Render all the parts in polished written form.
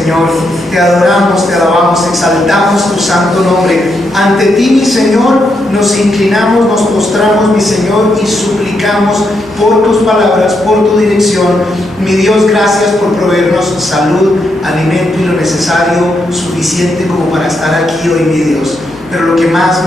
Señor, te adoramos, te alabamos, exaltamos tu santo nombre. Ante ti, mi Señor, nos inclinamos, nos postramos, mi Señor, y suplicamos por tus palabras, por tu dirección. Mi Dios, gracias por proveernos salud, alimento y lo necesario, suficiente como para estar aquí hoy, mi Dios. Pero lo que más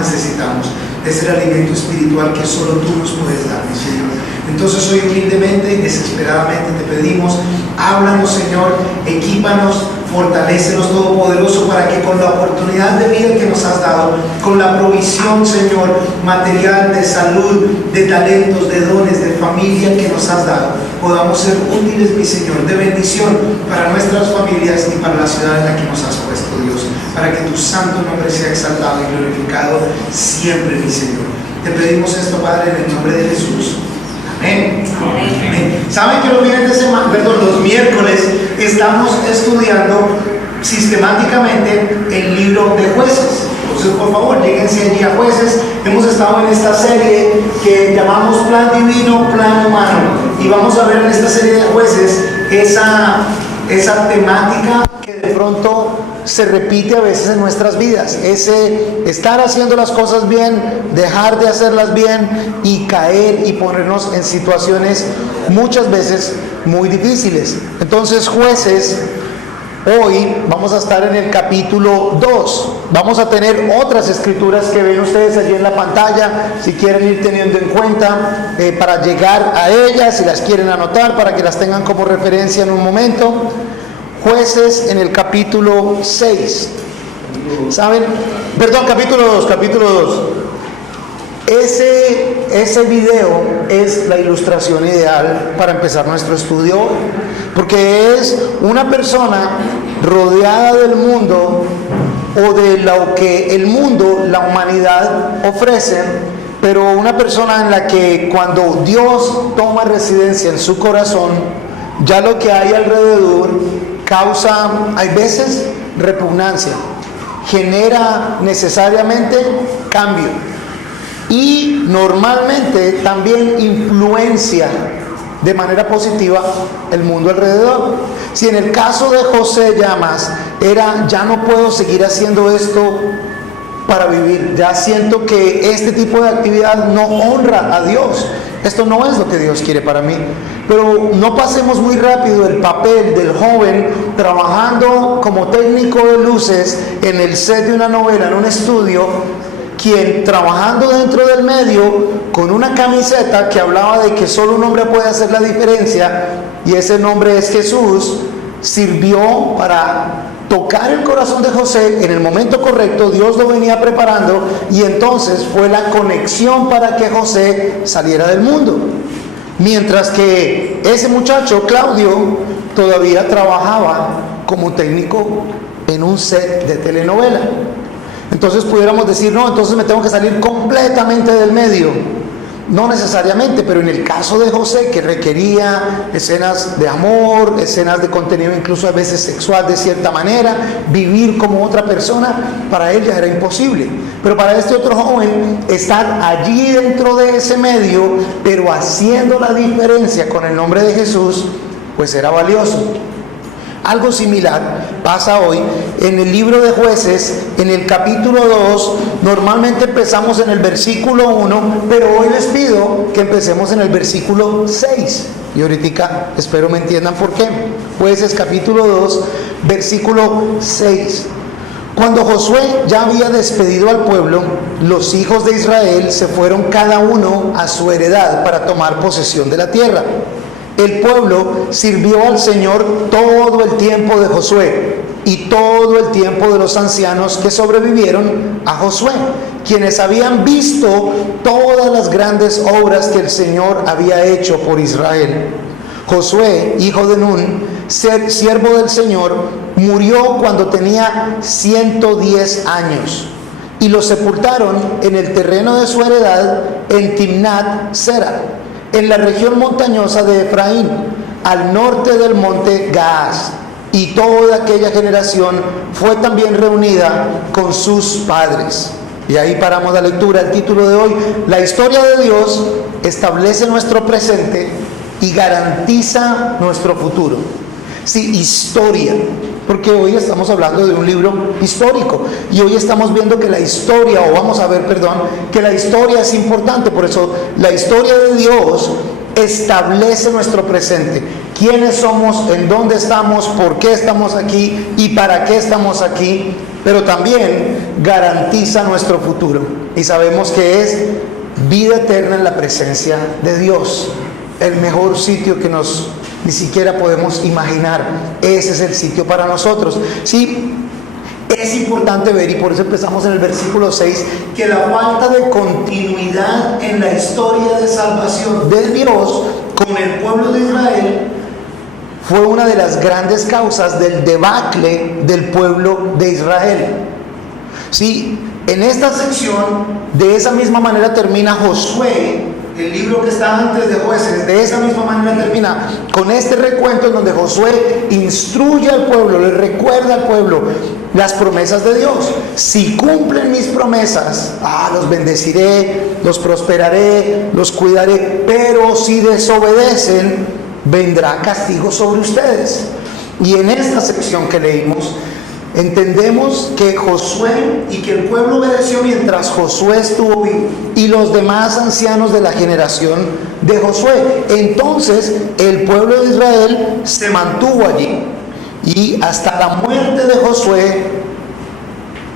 necesitamos es el alimento espiritual que solo tú nos puedes dar, mi Señor. Entonces hoy humildemente y desesperadamente te pedimos, háblanos, Señor, equípanos, fortalécenos, Todopoderoso, para que con la oportunidad de vida que nos has dado, con la provisión, Señor, material, de salud, de talentos, de dones, de familia que nos has dado, podamos ser útiles, mi Señor, de bendición para nuestras familias y para la ciudad en la que nos has puesto, Dios, para que tu santo nombre sea exaltado y glorificado siempre, mi Señor. Te pedimos esto, Padre, en el nombre de Jesús. Amén. Amén. Saben que los miércoles estamos estudiando sistemáticamente el libro de Jueces. Entonces, por favor, lléguense allí a Jueces. Hemos estado en esta serie que llamamos Plan Divino, Plan Humano, y vamos a ver en esta serie de Jueces esa temática que de pronto se repite a veces en nuestras vidas, ese estar haciendo las cosas bien, dejar de hacerlas bien y caer y ponernos en situaciones muchas veces muy difíciles. Entonces, Jueces, hoy vamos a estar en el capítulo 2. Vamos a tener otras escrituras que ven ustedes allí en la pantalla, si quieren ir teniendo en cuenta para llegar a ellas, si las quieren anotar para que las tengan como referencia en un momento. Jueces en el capítulo 6. ¿Saben? Perdón, capítulo 2. Ese video es la ilustración ideal para empezar nuestro estudio, porque es una persona rodeada del mundo o de lo que el mundo, la humanidad ofrecen, pero una persona en la que cuando Dios toma residencia en su corazón, ya lo que hay alrededor causa, hay veces, repugnancia, genera necesariamente cambio y normalmente también influencia de manera positiva el mundo alrededor. Si en el caso de José Llamas era, ya no puedo seguir haciendo esto para vivir, ya siento que este tipo de actividad no honra a Dios, esto no es lo que Dios quiere para mí. Pero no pasemos muy rápido el papel del joven trabajando como técnico de luces en el set de una novela, en un estudio, quien trabajando dentro del medio con una camiseta que hablaba de que solo un hombre puede hacer la diferencia, y ese nombre es Jesús, sirvió para tocar el corazón de José en el momento correcto. Dios lo venía preparando y entonces fue la conexión para que José saliera del mundo. Mientras que ese muchacho, Claudio, todavía trabajaba como técnico en un set de telenovela. Entonces pudiéramos decir, no, entonces me tengo que salir completamente del medio. No necesariamente, pero en el caso de José, que requería escenas de amor, escenas de contenido incluso a veces sexual de cierta manera, vivir como otra persona, para él ya era imposible. Pero para este otro joven, estar allí dentro de ese medio, pero haciendo la diferencia con el nombre de Jesús, pues era valioso. Algo similar pasa hoy en el libro de Jueces, en el capítulo 2. Normalmente empezamos en el versículo 1, pero hoy les pido que empecemos en el versículo 6. Y ahorita espero me entiendan por qué. Jueces capítulo 2, versículo 6. Cuando Josué ya había despedido al pueblo, los hijos de Israel se fueron cada uno a su heredad para tomar posesión de la tierra. El pueblo sirvió al Señor todo el tiempo de Josué y todo el tiempo de los ancianos que sobrevivieron a Josué, quienes habían visto todas las grandes obras que el Señor había hecho por Israel. Josué, hijo de Nun, siervo del Señor, murió cuando tenía 110 años y lo sepultaron en el terreno de su heredad en Timnat Sera, en la región montañosa de Efraín, al norte del monte Gaas. Y toda aquella generación fue también reunida con sus padres. Y ahí paramos la lectura. El título de hoy: la historia de Dios establece nuestro presente y garantiza nuestro futuro. Sí, historia, porque hoy estamos hablando de un libro histórico y hoy estamos viendo que la historia, o vamos a ver, perdón, que la historia es importante. Por eso la historia de Dios establece nuestro presente. ¿Quiénes somos? ¿En dónde estamos? ¿Por qué estamos aquí? ¿Y para qué estamos aquí? Pero también garantiza nuestro futuro. Y sabemos que es vida eterna en la presencia de Dios. El mejor sitio que ni siquiera podemos imaginar. Ese es el sitio para nosotros. Sí, es importante ver, y por eso empezamos en el versículo 6, que la falta de continuidad en la historia de salvación de Dios con el pueblo de Israel fue una de las grandes causas del debacle del pueblo de Israel. Sí, en esta sección, de esa misma manera termina Josué, el libro que está antes de Jueces. De esa misma manera termina con este recuento en donde Josué instruye al pueblo, le recuerda al pueblo las promesas de Dios. Si cumplen mis promesas, los bendeciré, los prosperaré, los cuidaré, pero si desobedecen, vendrá castigo sobre ustedes. Y en esta sección que leímos, entendemos que Josué y que el pueblo obedeció mientras Josué estuvo vivo y los demás ancianos de la generación de Josué. Entonces el pueblo de Israel se mantuvo allí y hasta la muerte de Josué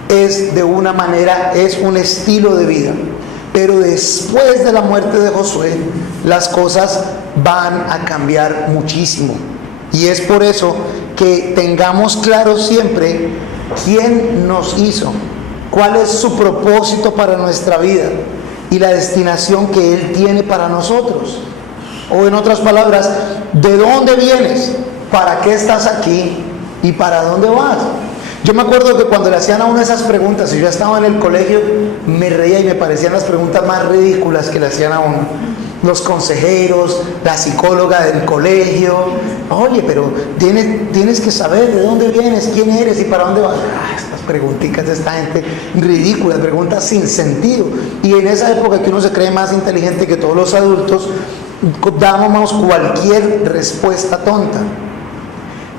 es de una manera, es un estilo de vida. Pero después de la muerte de Josué, las cosas van a cambiar muchísimo. Y es por eso que tengamos claro siempre quién nos hizo, cuál es su propósito para nuestra vida y la destinación que Él tiene para nosotros. O en otras palabras, ¿de dónde vienes? ¿Para qué estás aquí? ¿Y para dónde vas? Yo me acuerdo que cuando le hacían a uno esas preguntas, y yo estaba en el colegio, me reía y me parecían las preguntas más ridículas que le hacían a uno. Los consejeros, la psicóloga del colegio: oye, pero tienes que saber de dónde vienes, quién eres y para dónde vas. Estas preguntitas de esta gente ridículas, preguntas sin sentido. Y en esa época que uno se cree más inteligente que todos los adultos, dábamos cualquier respuesta tonta,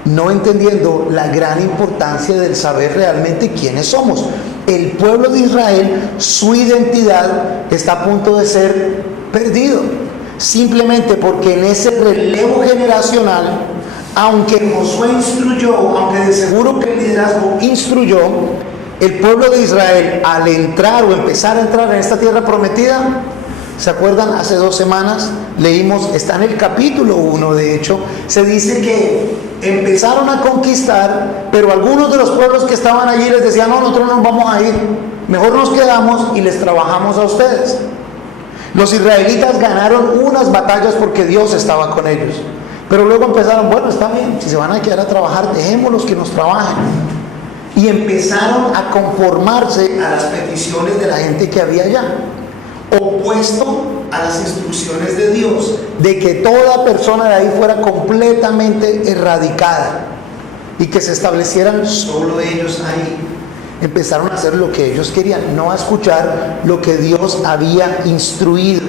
no entendiendo la gran importancia del saber realmente quiénes somos. El pueblo de Israel, su identidad está a punto de ser perdido, simplemente porque en ese relevo generacional, aunque Josué instruyó, aunque de seguro que el liderazgo instruyó, el pueblo de Israel, al entrar o empezar a entrar en esta tierra prometida, ¿se acuerdan? Hace 2 semanas leímos, está en el capítulo 1 de hecho, se dice que empezaron a conquistar, pero algunos de los pueblos que estaban allí les decían: no, nosotros no nos vamos a ir, mejor nos quedamos y les trabajamos a ustedes. Los israelitas ganaron unas batallas porque Dios estaba con ellos, pero luego empezaron: bueno, está bien, si se van a quedar a trabajar, dejémoslos que nos trabajen. Y empezaron a conformarse a las peticiones de la gente que había allá, opuesto a las instrucciones de Dios, de que toda persona de ahí fuera completamente erradicada y que se establecieran solo ellos ahí. Empezaron a hacer lo que ellos querían, no a escuchar lo que Dios había instruido,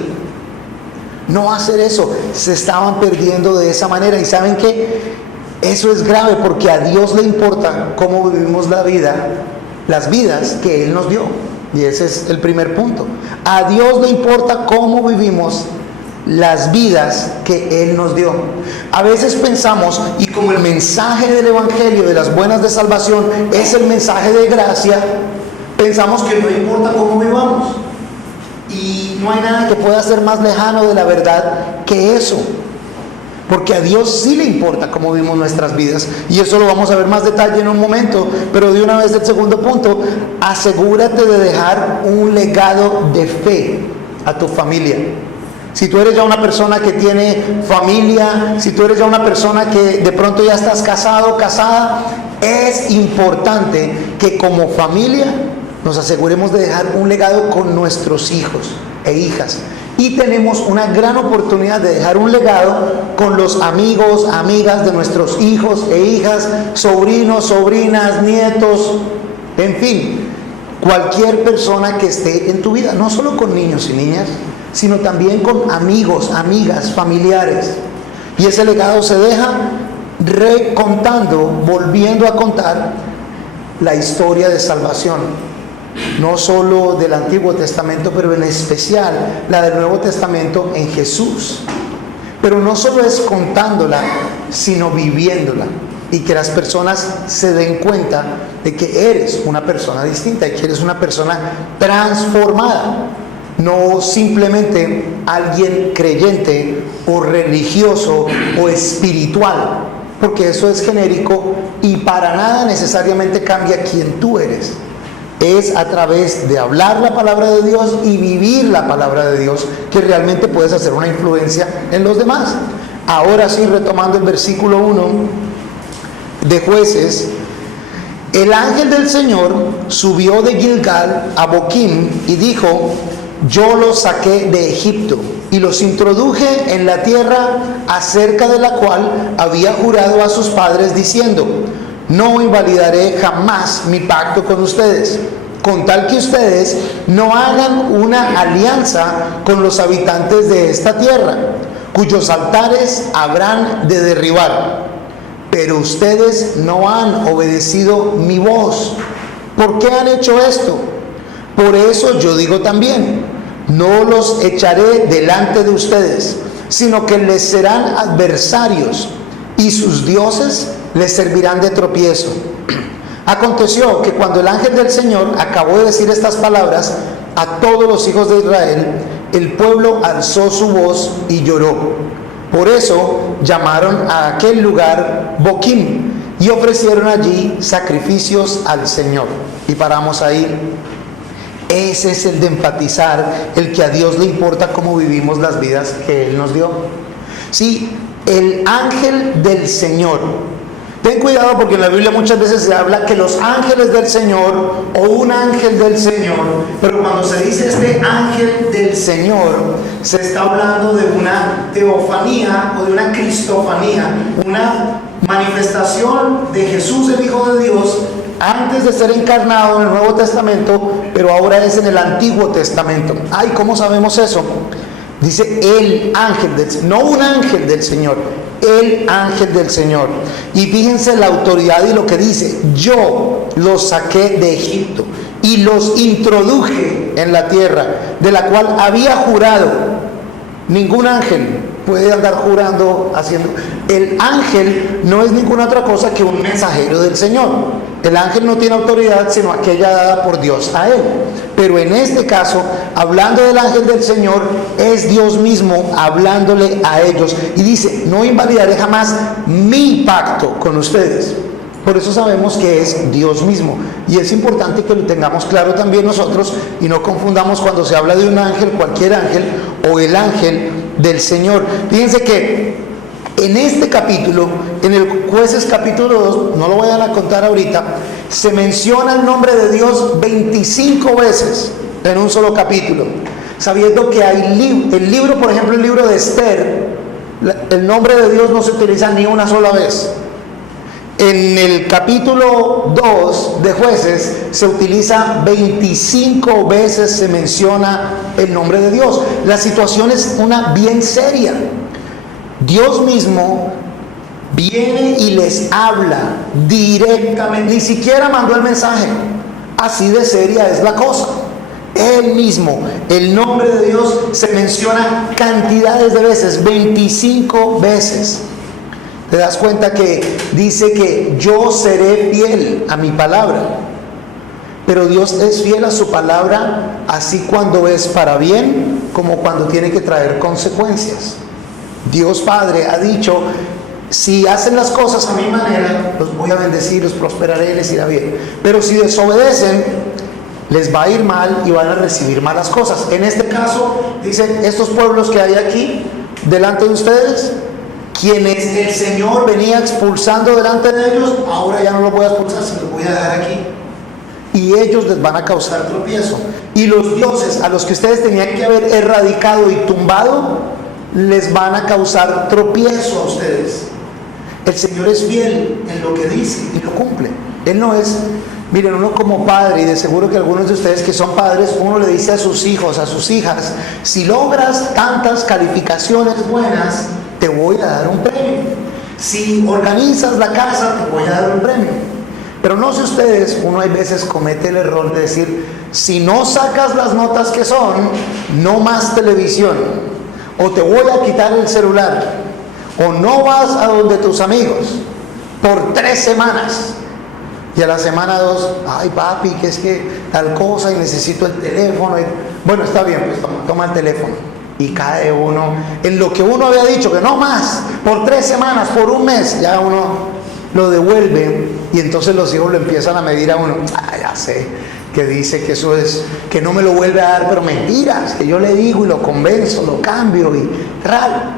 no a hacer eso. Se estaban perdiendo de esa manera. Y ¿saben qué? Eso es grave, porque a Dios le importa cómo vivimos la vida, las vidas que Él nos dio. Y ese es el primer punto. A Dios le importa cómo vivimos las vidas que Él nos dio. A veces pensamos, y como el mensaje del Evangelio, de las buenas de salvación, es el mensaje de gracia, pensamos que no importa cómo vivamos. Y no hay nada que pueda ser más lejano de la verdad que eso. Porque a Dios sí le importa cómo vivimos nuestras vidas. Y eso lo vamos a ver más detalle en un momento. Pero de una vez el segundo punto: asegúrate de dejar un legado de fe a tu familia. Si tú eres ya una persona que tiene familia, si tú eres ya una persona que de pronto ya estás casado, casada, es importante que como familia nos aseguremos de dejar un legado con nuestros hijos e hijas. Y tenemos una gran oportunidad de dejar un legado con los amigos, amigas de nuestros hijos e hijas, sobrinos, sobrinas, nietos, en fin, cualquier persona que esté en tu vida, no solo con niños y niñas, sino también con amigos, amigas, familiares. Y ese legado se deja volviendo a contar la historia de salvación, no solo del Antiguo Testamento, pero en especial la del Nuevo Testamento en Jesús. Pero no solo es contándola, sino viviéndola, y que las personas se den cuenta de que eres una persona distinta y que eres una persona transformada, no simplemente alguien creyente o religioso o espiritual, porque eso es genérico y para nada necesariamente cambia quién tú eres. Es a través de hablar la palabra de Dios y vivir la palabra de Dios que realmente puedes hacer una influencia en los demás. Ahora sí, retomando el versículo 1 de Jueces: el ángel del Señor subió de Gilgal a Boquim y dijo: yo los saqué de Egipto y los introduje en la tierra acerca de la cual había jurado a sus padres diciendo: no invalidaré jamás mi pacto con ustedes, con tal que ustedes no hagan una alianza con los habitantes de esta tierra, cuyos altares habrán de derribar. Pero ustedes no han obedecido mi voz. ¿Por qué han hecho esto? Por eso yo digo también: no los echaré delante de ustedes, sino que les serán adversarios, y sus dioses les servirán de tropiezo. Aconteció que cuando el ángel del Señor acabó de decir estas palabras a todos los hijos de Israel, el pueblo alzó su voz y lloró. Por eso llamaron a aquel lugar Boquim y ofrecieron allí sacrificios al Señor. Y paramos ahí. Ese es el de enfatizar, el que a Dios le importa cómo vivimos las vidas que Él nos dio. Sí, el ángel del Señor. Ten cuidado, porque en la Biblia muchas veces se habla que los ángeles del Señor o un ángel del Señor, pero cuando se dice este ángel del Señor, se está hablando de una teofanía o de una cristofanía, una manifestación de Jesús, el Hijo de Dios, antes de ser encarnado en el Nuevo Testamento, pero ahora es en el Antiguo Testamento. Ay, ¿cómo sabemos eso? Dice el ángel del Señor, no un ángel del Señor, el ángel del Señor. Y fíjense la autoridad y lo que dice: yo los saqué de Egipto y los introduje en la tierra de la cual había jurado. Ningún ángel puede andar jurando, haciendo. El ángel no es ninguna otra cosa que un mensajero del Señor. El ángel no tiene autoridad sino aquella dada por Dios a él. Pero en este caso, hablando del ángel del Señor, es Dios mismo hablándole a ellos. Y dice: no invalidaré jamás mi pacto con ustedes. Por eso sabemos que es Dios mismo. Y es importante que lo tengamos claro también nosotros y no confundamos cuando se habla de un ángel, cualquier ángel, o el ángel del Señor. Fíjense que en este capítulo, en el Jueces capítulo 2, no lo voy a contar ahorita, se menciona el nombre de Dios 25 veces en un solo capítulo. Sabiendo que hay el libro, por ejemplo, el libro de Esther, el nombre de Dios no se utiliza ni una sola vez. En el capítulo 2 de Jueces se utiliza 25 veces, se menciona el nombre de Dios. La situación es una bien seria. Dios mismo viene y les habla directamente, ni siquiera mandó el mensaje. Así de seria es la cosa. Él mismo, el nombre de Dios se menciona cantidades de veces, 25 veces. Te das cuenta que dice que yo seré fiel a mi palabra. Pero Dios es fiel a su palabra, así cuando es para bien como cuando tiene que traer consecuencias. Dios Padre ha dicho: si hacen las cosas a mi manera, los voy a bendecir, los prosperaré y les irá bien. Pero si desobedecen, les va a ir mal y van a recibir malas cosas. En este caso, dicen estos pueblos que hay aquí delante de ustedes, quienes el Señor venía expulsando delante de ellos, ahora ya no los voy a expulsar, se los voy a dejar aquí. Y ellos les van a causar tropiezo. Y los dioses a los que ustedes tenían que haber erradicado y tumbado, les van a causar tropiezo a ustedes. El Señor es fiel en lo que dice y lo cumple. Él no es... Miren, uno como padre, y de seguro que algunos de ustedes que son padres, uno le dice a sus hijos, a sus hijas: si logras tantas calificaciones buenas, te voy a dar un premio. Si organizas la casa, te voy a dar un premio. Pero no sé ustedes, uno hay veces comete el error de decir, si no sacas las notas que son, no más televisión, o te voy a quitar el celular, o no vas a donde tus amigos por 3 semanas. Y a la semana 2, ay papi, que es que tal cosa y necesito el teléfono. Bueno, está bien, pues toma el teléfono. Y cae uno en lo que uno había dicho, que no más, por 3 semanas, por un mes, ya uno lo devuelve y entonces los hijos lo empiezan a medir a uno. Ya sé, que dice que eso es, que no me lo vuelve a dar, pero mentiras, que yo le digo y lo convenzo, lo cambio y tal.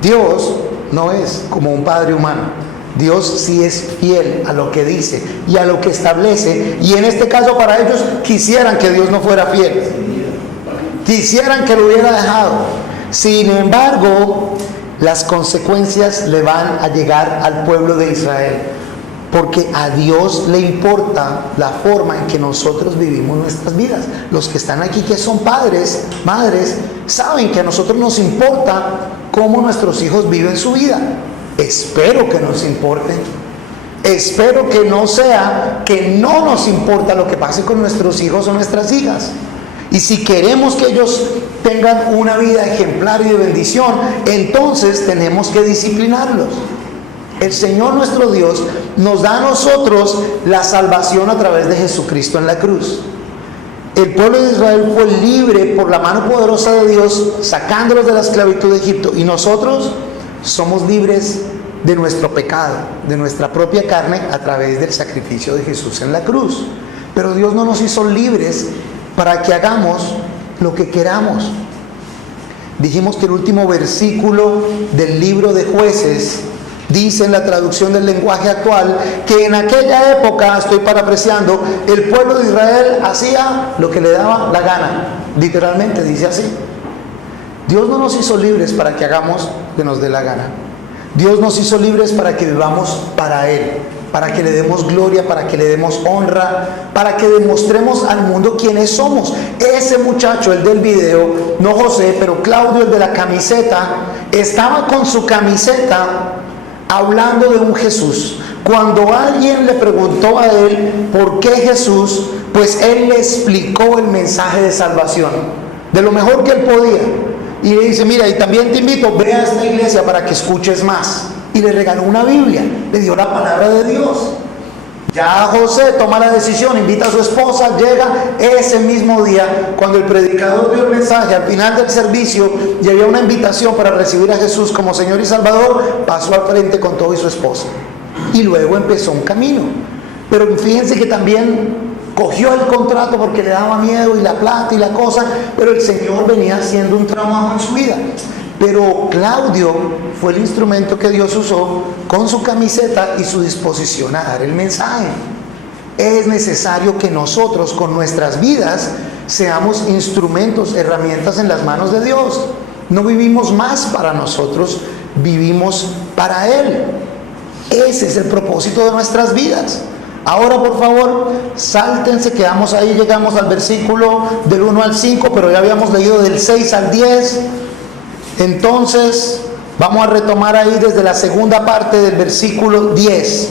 Dios no es como un padre humano. Dios sí es fiel a lo que dice y a lo que establece, y en este caso para ellos quisieran que Dios no fuera fiel, quisieran que lo hubiera dejado. Sin embargo, las consecuencias le van a llegar al pueblo de Israel, porque a Dios le importa la forma en que nosotros vivimos nuestras vidas. Los que están aquí que son padres, madres, saben que a nosotros nos importa cómo nuestros hijos viven su vida. Espero que nos importe. Espero que no sea que no nos importa lo que pase con nuestros hijos o nuestras hijas. Y si queremos que ellos tengan una vida ejemplar y de bendición, entonces tenemos que disciplinarlos. El Señor nuestro Dios nos da a nosotros la salvación a través de Jesucristo en la cruz. El pueblo de Israel fue libre por la mano poderosa de Dios, sacándolos de la esclavitud de Egipto. Y nosotros somos libres de nuestro pecado, de nuestra propia carne, a través del sacrificio de Jesús en la cruz. Pero Dios no nos hizo libres para que hagamos lo que queramos. Dijimos que el último versículo del libro de Jueces dice, en la traducción del lenguaje actual, que en aquella época, estoy parafraseando, el pueblo de Israel hacía lo que le daba la gana. Literalmente dice así. Dios no nos hizo libres para que hagamos lo que nos dé la gana. Dios nos hizo libres para que vivamos para Él, para que le demos gloria, para que le demos honra, para que demostremos al mundo quiénes somos. Ese muchacho, el del video, no José, pero Claudio, el de la camiseta, estaba con su camiseta hablando de un Jesús. Cuando alguien le preguntó a él por qué Jesús, pues él le explicó el mensaje de salvación de lo mejor que él podía. Y le dice, mira, y también te invito, ve a esta iglesia para que escuches más. Y le regaló una Biblia, le dio la palabra de Dios. Ya José toma la decisión, invita a su esposa, llega ese mismo día, cuando el predicador dio el mensaje al final del servicio y había una invitación para recibir a Jesús como Señor y Salvador, pasó al frente con todo y su esposa. Y luego empezó un camino. Pero fíjense que también cogió el contrato porque le daba miedo y la plata y la cosa, pero el Señor venía haciendo un trabajo en su vida. Pero Claudio fue el instrumento que Dios usó con su camiseta y su disposición a dar el mensaje. Es necesario que nosotros con nuestras vidas seamos instrumentos, herramientas en las manos de Dios. No vivimos más para nosotros, vivimos para Él. Ese es el propósito de nuestras vidas. Ahora, por favor, sáltense, quedamos ahí, llegamos al versículo del 1 al 5, pero ya habíamos leído del 6 al 10. Entonces, vamos a retomar ahí desde la segunda parte del versículo 10.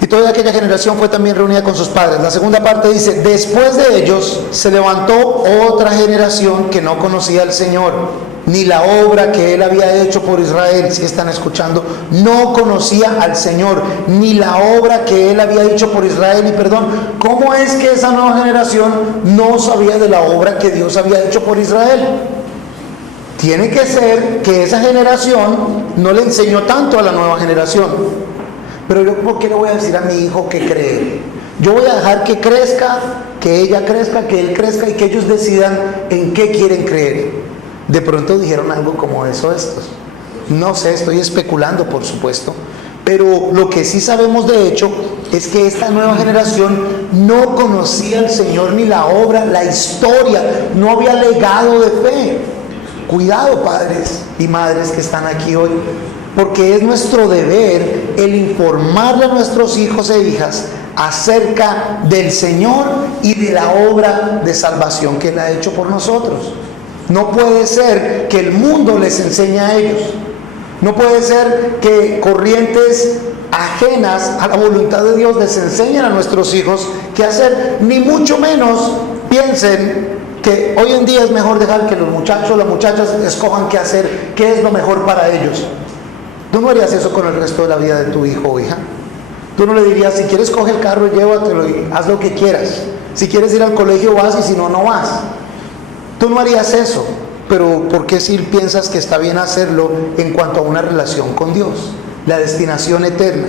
Y toda aquella generación fue también reunida con sus padres. La segunda parte dice, después de ellos se levantó otra generación que no conocía al Señor, ni la obra que Él había hecho por Israel. Si están escuchando, no conocía al Señor, ni la obra que Él había hecho por Israel. Y perdón, ¿cómo es que esa nueva generación no sabía de la obra que Dios había hecho por Israel? Tiene que ser que esa generación no le enseñó tanto a la nueva generación. Pero yo, ¿por qué le voy a decir a mi hijo que cree? Yo voy a dejar que crezca, que ella crezca, que él crezca y que ellos decidan en qué quieren creer. De pronto dijeron algo como eso estos. No sé, estoy especulando, por supuesto. Pero lo que sí sabemos de hecho es que esta nueva generación no conocía al Señor ni la obra, la historia, no había legado de fe. Cuidado, padres y madres que están aquí hoy, porque es nuestro deber el informarle a nuestros hijos e hijas acerca del Señor y de la obra de salvación que Él ha hecho por nosotros. No puede ser que el mundo les enseñe a ellos. No puede ser que corrientes ajenas a la voluntad de Dios les enseñen a nuestros hijos qué hacer, ni mucho menos piensen que hoy en día es mejor dejar que los muchachos, las muchachas escojan qué hacer, qué es lo mejor para ellos. Tú no harías eso con el resto de la vida de tu hijo o hija. Tú no le dirías, si quieres coge el carro, llévatelo y haz lo que quieras. Si quieres ir al colegio vas y si no, no vas. Tú no harías eso. Pero ¿por qué si piensas que está bien hacerlo en cuanto a una relación con Dios? La destinación eterna.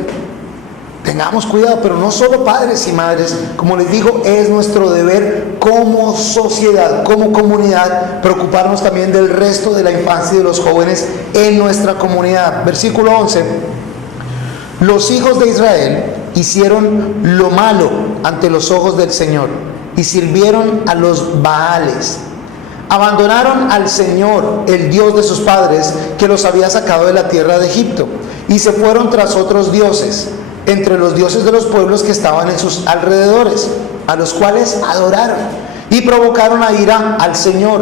Tengamos cuidado, pero no solo padres y madres, como les digo, es nuestro deber como sociedad, como comunidad, preocuparnos también del resto de la infancia y de los jóvenes en nuestra comunidad. Versículo 11. Los hijos de Israel hicieron lo malo ante los ojos del Señor y sirvieron a los Baales. Abandonaron al Señor, el Dios de sus padres, que los había sacado de la tierra de Egipto, y se fueron tras otros dioses, entre los dioses de los pueblos que estaban en sus alrededores, a los cuales adoraron, y provocaron a ira al Señor.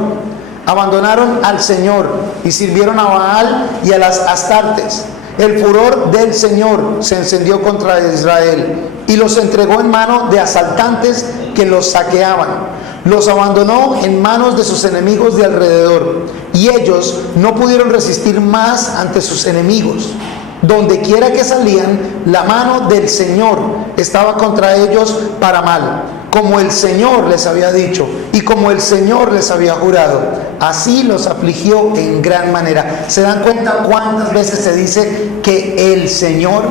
Abandonaron al Señor, y sirvieron a Baal y a las Astartes. El furor del Señor se encendió contra Israel, y los entregó en mano de asaltantes que los saqueaban. Los abandonó en manos de sus enemigos de alrededor, y ellos no pudieron resistir más ante sus enemigos. Donde quiera que salían, la mano del Señor estaba contra ellos para mal, como el Señor les había dicho y como el Señor les había jurado. Así los afligió en gran manera. ¿Se dan cuenta cuántas veces se dice que el Señor?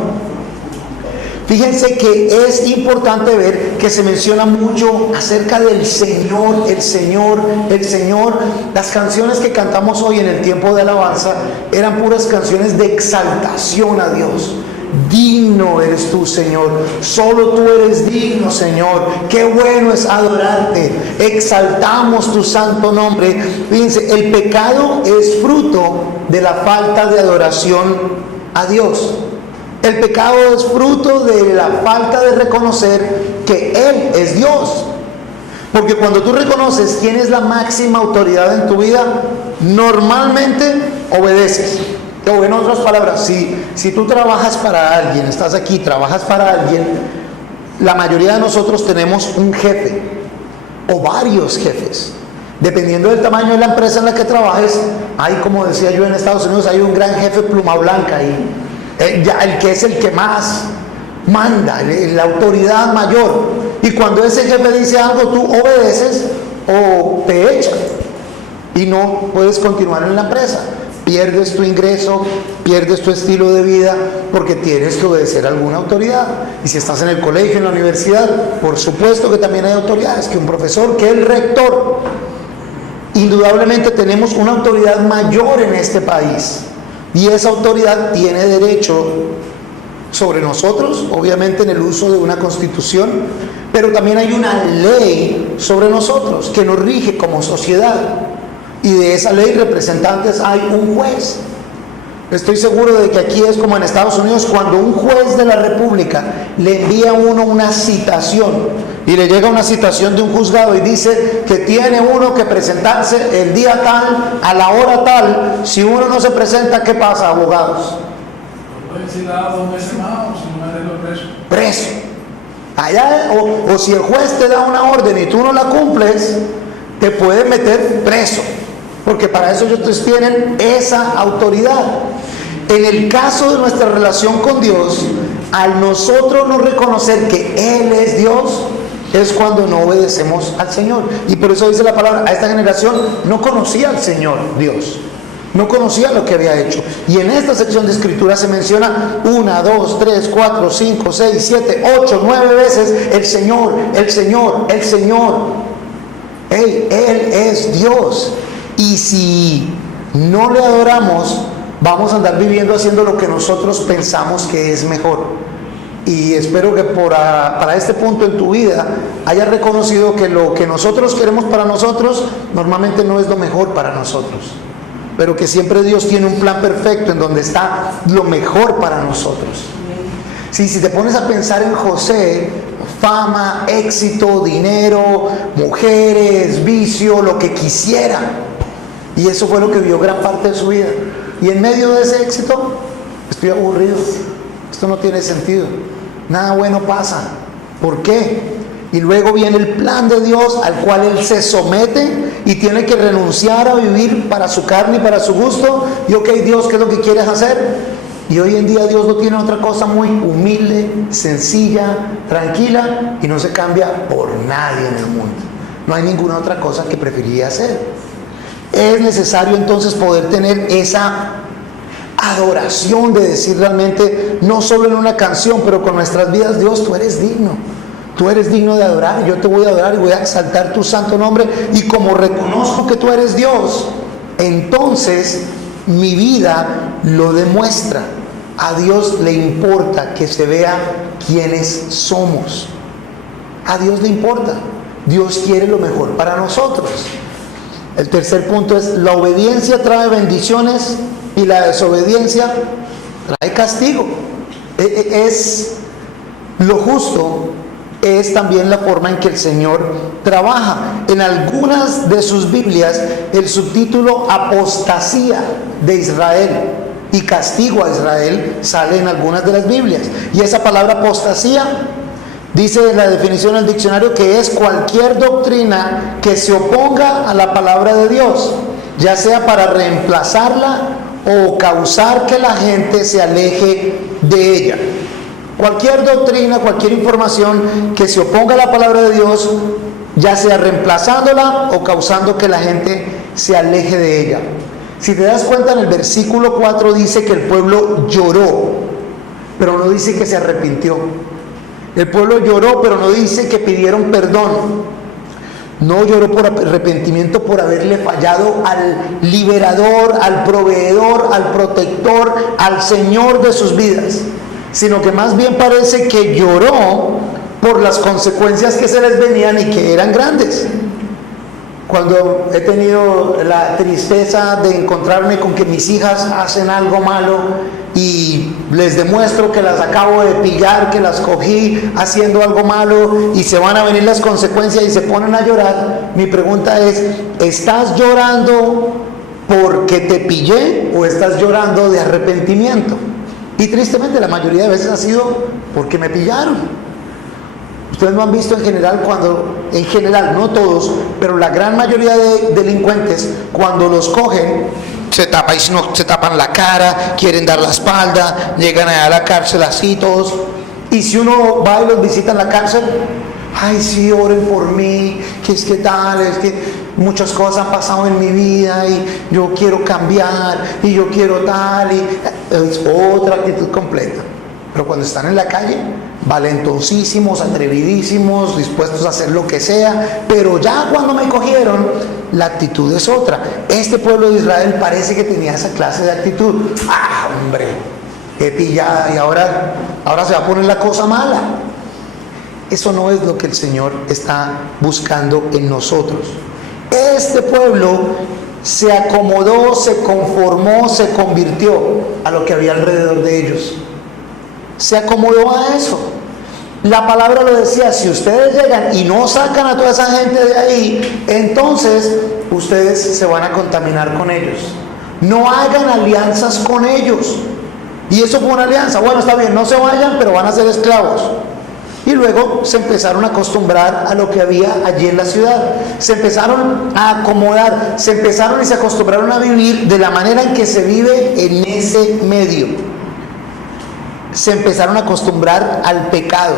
Fíjense que es importante ver que se menciona mucho acerca del Señor, el Señor, el Señor. Las canciones que cantamos hoy en el tiempo de alabanza eran puras canciones de exaltación a Dios. Digno eres tú, Señor, solo tú eres digno, Señor, qué bueno es adorarte, exaltamos tu santo nombre. Fíjense, el pecado es fruto de la falta de adoración a Dios. El pecado es fruto de la falta de reconocer que Él es Dios. Porque cuando tú reconoces quién es la máxima autoridad en tu vida, normalmente obedeces. O en otras palabras, si tú trabajas para alguien, estás aquí, trabajas para alguien, la mayoría de nosotros tenemos un jefe o varios jefes. Dependiendo del tamaño de la empresa en la que trabajes, hay, como decía yo en Estados Unidos, hay un gran jefe pluma blanca ahí. El que es el que más manda, la autoridad mayor. Y cuando ese jefe dice algo, tú obedeces o te echan y no puedes continuar en la empresa. Pierdes tu ingreso, pierdes tu estilo de vida porque tienes que obedecer a alguna autoridad. Y si estás en el colegio, en la universidad, por supuesto que también hay autoridades, que un profesor, que el rector. Indudablemente tenemos una autoridad mayor en este país. Y esa autoridad tiene derecho sobre nosotros, obviamente en el uso de una constitución, pero también hay una ley sobre nosotros que nos rige como sociedad. Y de esa ley representantes hay un juez. Estoy seguro de que aquí es como en Estados Unidos, cuando un juez de la República le envía a uno una citación y le llega una citación de un juzgado y dice que tiene uno que presentarse el día tal, a la hora tal. Si uno no se presenta, ¿qué pasa, abogados? Preso. Allá, o si el juez te da una orden y tú no la cumples, te puede meter preso, porque para eso ellos tienen esa autoridad. En el caso de nuestra relación con Dios, al nosotros no reconocer que Él es Dios, es cuando no obedecemos al Señor. Y por eso dice la palabra, a esta generación no conocía al Señor Dios, no conocía lo que había hecho. Y en esta sección de escritura se menciona 1, 2, 3, 4, 5, 6, 7, 8, 9 veces el Señor, el Señor, el Señor. Él es Dios. Y si no le adoramos, vamos a andar viviendo haciendo lo que nosotros pensamos que es mejor. Y espero que para este punto en tu vida hayas reconocido que lo que nosotros queremos para nosotros normalmente no es lo mejor para nosotros, pero que siempre Dios tiene un plan perfecto en donde está lo mejor para nosotros. Si te pones a pensar en José, fama, éxito, dinero, mujeres, vicio, lo que quisiera. Y eso fue lo que vio gran parte de su vida. Y en medio de ese éxito, estoy aburrido. Esto no tiene sentido. Nada bueno pasa. ¿Por qué? Y luego viene el plan de Dios al cual él se somete y tiene que renunciar a vivir para su carne y para su gusto. Y ok, Dios, ¿qué es lo que quieres hacer? Y hoy en día Dios no tiene otra cosa muy humilde, sencilla, tranquila, y no se cambia por nadie en el mundo. No hay ninguna otra cosa que preferiría hacer. Es necesario entonces poder tener esa adoración de decir realmente, no solo en una canción, pero con nuestras vidas: Dios, tú eres digno. Tú eres digno de adorar, yo te voy a adorar y voy a exaltar tu santo nombre. Y como reconozco que tú eres Dios, entonces mi vida lo demuestra. A Dios le importa que se vea quiénes somos. A Dios le importa. Dios quiere lo mejor para nosotros. El tercer punto es: la obediencia trae bendiciones y la desobediencia trae castigo. Es lo justo. Es también la forma en que el Señor trabaja. En algunas de sus Biblias, el subtítulo apostasía de Israel y castigo a Israel sale en algunas de las Biblias. Y esa palabra apostasía dice en la definición del diccionario que es cualquier doctrina que se oponga a la palabra de Dios, ya sea para reemplazarla o causar que la gente se aleje de ella. Cualquier doctrina, cualquier información que se oponga a la palabra de Dios, ya sea reemplazándola o causando que la gente se aleje de ella. Si te das cuenta, en el versículo 4 dice que el pueblo lloró, pero no dice que se arrepintió. El pueblo lloró, pero no dice que pidieron perdón. No lloró por arrepentimiento por haberle fallado al liberador, al proveedor, al protector, al Señor de sus vidas, sino que más bien parece que lloró por las consecuencias que se les venían y que eran grandes. Cuando he tenido la tristeza de encontrarme con que mis hijas hacen algo malo y les demuestro que las acabo de pillar, que las cogí haciendo algo malo y se van a venir las consecuencias y se ponen a llorar, mi pregunta es: ¿estás llorando porque te pillé o estás llorando de arrepentimiento? Y tristemente la mayoría de veces ha sido porque me pillaron. Ustedes lo han visto en general, no todos, pero la gran mayoría de delincuentes, cuando los cogen, se tapan la cara, quieren dar la espalda, llegan a la cárcel así todos. Y si uno va y los visita en la cárcel: ay, sí, oren por mí, que es que tal, es que muchas cosas han pasado en mi vida y yo quiero cambiar y yo quiero tal, y es otra actitud completa. Pero cuando están en la calle, valentosísimos, atrevidísimos, dispuestos a hacer lo que sea, pero ya cuando me cogieron, la actitud es otra. Este pueblo de Israel parece que tenía esa clase de actitud. Ah, hombre, qué pillada, y ahora se va a poner la cosa mala. Eso no es lo que el Señor está buscando en nosotros. Este pueblo se acomodó, se conformó, se convirtió a lo que había alrededor de ellos. Se acomodó a eso. La palabra lo decía: si ustedes llegan y no sacan a toda esa gente de ahí, entonces ustedes se van a contaminar con ellos. No hagan alianzas con ellos. Y eso fue una alianza. Bueno, está bien, no se vayan, pero van a ser esclavos. Y luego se empezaron a acostumbrar a lo que había allí en la ciudad. Se empezaron a acomodar, se empezaron y se acostumbraron a vivir de la manera en que se vive en ese medio. Se empezaron a acostumbrar al pecado.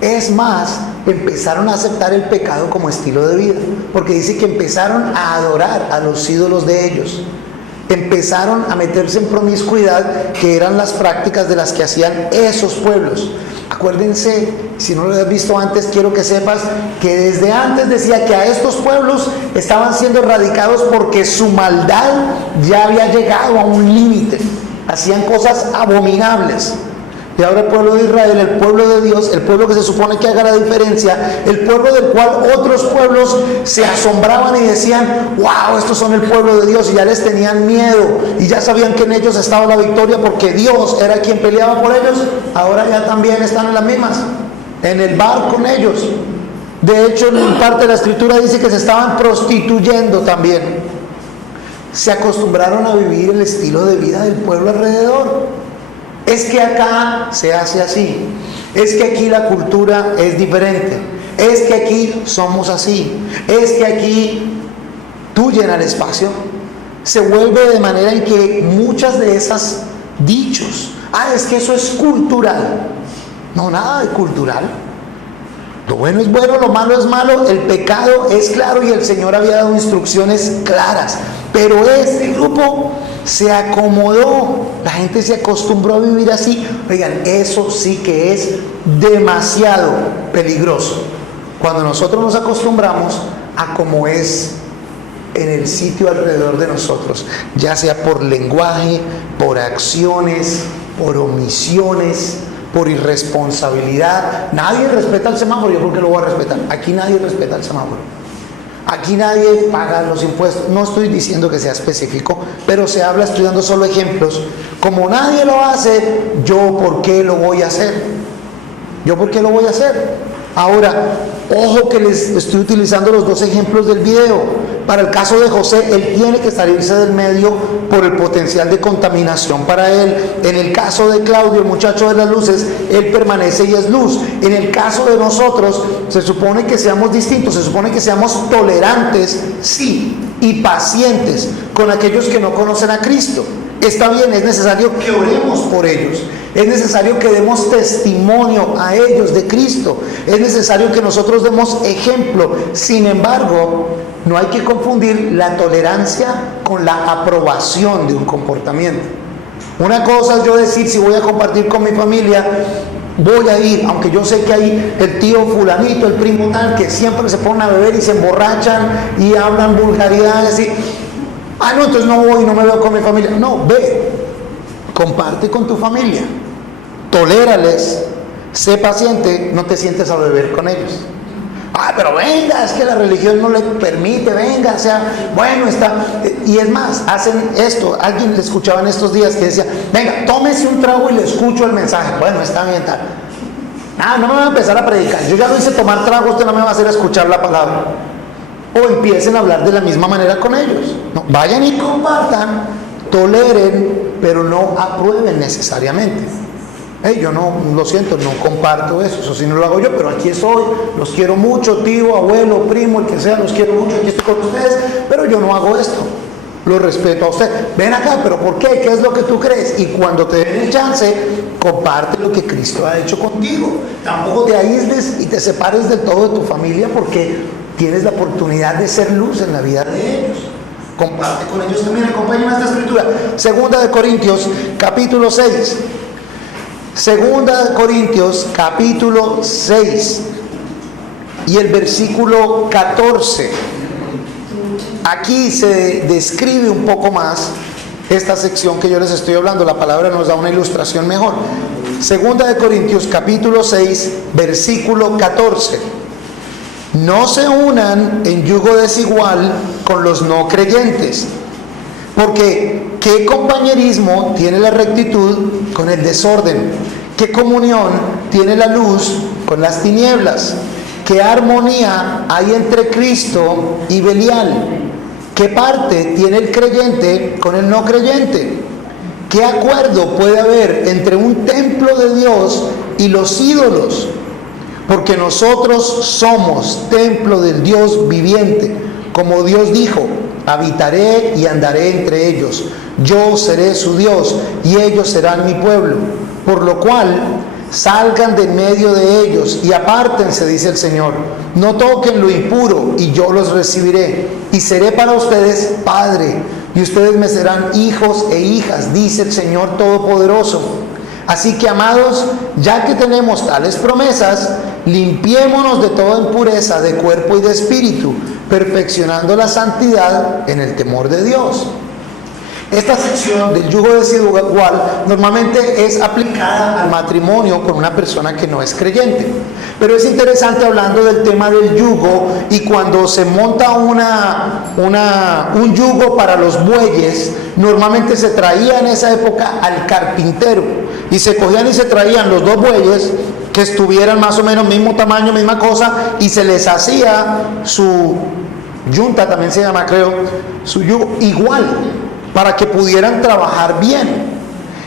Es más, empezaron a aceptar el pecado como estilo de vida, porque dice que empezaron a adorar a los ídolos de ellos. Empezaron a meterse en promiscuidad, que eran las prácticas de las que hacían esos pueblos. Acuérdense, si no lo has visto antes, quiero que sepas que desde antes decía que a estos pueblos estaban siendo erradicados porque su maldad ya había llegado a un límite. Hacían cosas abominables. Y ahora el pueblo de Israel, el pueblo de Dios, el pueblo que se supone que haga la diferencia, el pueblo del cual otros pueblos se asombraban y decían: wow, estos son el pueblo de Dios, y ya les tenían miedo y ya sabían que en ellos estaba la victoria porque Dios era quien peleaba por ellos. Ahora ya también están en las mismas, en el bar con ellos. De hecho, en parte de la escritura dice que se estaban prostituyendo también. se acostumbraron a vivir el estilo de vida del pueblo alrededor. Es que acá se hace así, es que aquí la cultura es diferente, es que aquí somos así, es que aquí tú llenas el espacio. Se vuelve de manera en que muchas de esas dichos, es que eso es cultural. No, nada de cultural. Lo bueno es bueno, lo malo es malo, el pecado es claro y el Señor había dado instrucciones claras. Pero este grupo se acomodó, la gente se acostumbró a vivir así. Oigan, eso sí que es demasiado peligroso. Cuando nosotros nos acostumbramos a cómo es en el sitio alrededor de nosotros, ya sea por lenguaje, por acciones, por omisiones, por irresponsabilidad. Nadie respeta el semáforo. Yo creo que lo voy a respetar. Aquí nadie respeta el semáforo. Aquí nadie paga los impuestos. No estoy diciendo que sea específico, pero se habla, estoy dando solo ejemplos. Como nadie lo hace, ¿yo por qué lo voy a hacer? ¿Yo por qué lo voy a hacer? Ahora, ojo que les estoy utilizando los dos ejemplos del video. Para el caso de José, él tiene que salirse del medio por el potencial de contaminación para él. En el caso de Claudio, el muchacho de las luces, él permanece y es luz. En el caso de nosotros, se supone que seamos distintos, se supone que seamos tolerantes, sí, y pacientes con aquellos que no conocen a Cristo. Está bien, es necesario que oremos por ellos, es necesario que demos testimonio a ellos de Cristo, es necesario que nosotros demos ejemplo. Sin embargo, no hay que confundir la tolerancia con la aprobación de un comportamiento. Una cosa es yo decir, si voy a compartir con mi familia, voy a ir, aunque yo sé que hay el tío fulanito, el primo tal, que siempre se ponen a beber y se emborrachan y hablan vulgaridades y... no, entonces no voy, no me veo con mi familia. No, ve, comparte con tu familia, tolérales, sé paciente, no te sientes a beber con ellos. Pero venga, es que la religión no le permite, venga, o sea, bueno, está. Y es más, hacen esto. Alguien le escuchaba en estos días que decía, venga, tómese un trago y le escucho el mensaje. Bueno, está bien, tal. No me va a empezar a predicar. Yo ya lo hice tomar trago, usted no me va a hacer escuchar la palabra. O empiecen a hablar de la misma manera con ellos. No, vayan y compartan, toleren, pero no aprueben necesariamente. Yo no, lo siento, no comparto eso sí no lo hago yo, pero aquí estoy, los quiero mucho, tío, abuelo, primo, el que sea, los quiero mucho, aquí estoy con ustedes, pero yo no hago esto. Lo respeto a usted. Ven acá, pero ¿por qué? ¿Qué es lo que tú crees? Y cuando te den el chance, comparte lo que Cristo ha hecho contigo. Tampoco te aísles y te separes del todo de tu familia, porque tienes la oportunidad de ser luz en la vida de ellos. Comparte con ellos también. Acompáñame a esta escritura. Segunda de Corintios, capítulo 6. Segunda de Corintios, capítulo 6. Y el versículo 14. Aquí se describe un poco más esta sección que yo les estoy hablando. La palabra nos da una ilustración mejor. Segunda de Corintios, capítulo 6, versículo 14. No se unan en yugo desigual con los no creyentes, porque ¿qué compañerismo tiene la rectitud con el desorden? ¿Qué comunión tiene la luz con las tinieblas? ¿Qué armonía hay entre Cristo y Belial? ¿Qué parte tiene el creyente con el no creyente? ¿Qué acuerdo puede haber entre un templo de Dios y los ídolos? Porque nosotros somos templo del Dios viviente, como Dios dijo, habitaré y andaré entre ellos, yo seré su Dios y ellos serán mi pueblo, por lo cual salgan de en medio de ellos y apártense, dice el Señor, no toquen lo impuro y yo los recibiré y seré para ustedes padre y ustedes me serán hijos e hijas, dice el Señor Todopoderoso. Así que, amados, ya que tenemos tales promesas, limpiémonos de toda impureza de cuerpo y de espíritu, perfeccionando la santidad en el temor de Dios. Esta sección del yugo desigual normalmente es aplicada al matrimonio con una persona que no es creyente. Pero es interesante hablando del tema del yugo, y cuando se monta un yugo para los bueyes, normalmente se traía en esa época al carpintero y se cogían y se traían los dos bueyes que estuvieran más o menos mismo tamaño, misma cosa, y se les hacía su Yunta también se llama, creo, su yugo, igual, para que pudieran trabajar bien.